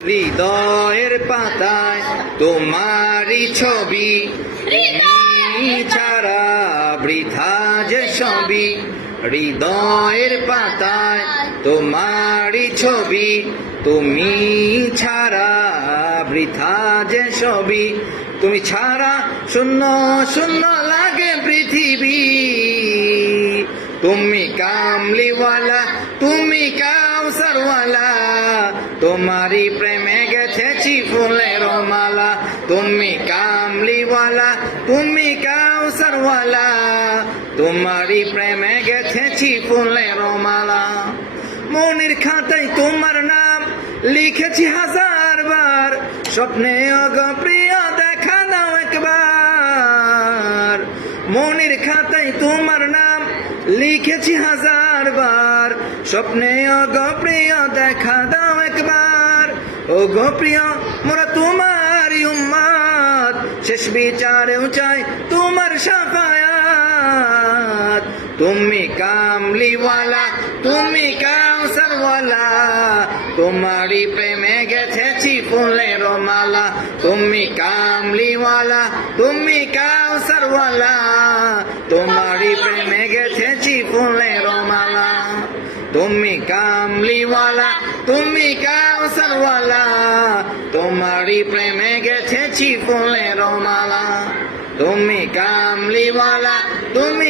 হৃদয়ের পাতায় তোমারই ছবি, তুমি ছাড়া বৃথা যে সবই। হৃদয়ের পাতায় তোমারই ছবি, তুমি ছাড়া বৃথা যে সবই। তুমি ছাড়া শূন্য শূন্য লাগে পৃথিবী। তুমি কামলিওয়ালা, তুমি কাউসারওয়ালা, তোমারই প্রেমে গেছেছি ফুলের মালা। তুমি কামলিওয়ালা, তুমি কাউসারওয়ালা, তোমারই প্রেমে গেছেছি ফুলের মালা। মনের খাতায় তোমার নাম লিখেছি হাজার বার, স্বপ্নে অগপ্রিয় দেখা দাও একবার। মনের খাতায় তোমার নাম লিখেছি হাজার বার, স্বপ্নে অগপ্রিয় দেখা দাও একবার। ও গপ্রিয় মোরা তোমারই উম্মত, শেষ বিচারেও চাই তোমার শাফায়াত। তুমি কামলিওয়ালা, তুমি কাউসারওয়ালা, তোমারই প্রেমে গেছেছি ফুলের মালা। তুমি কামলিওয়ালা, তুমি কাউসারওয়ালা, তোমারই প্রেমে গেছেছি ফুলের মালা। তুমি কামলিওয়ালা, তুমি কাউসারওয়ালা, তোমারই প্রেমে গেছেছি ফুলের মালা। তুমি কামলিওয়ালা, তুমি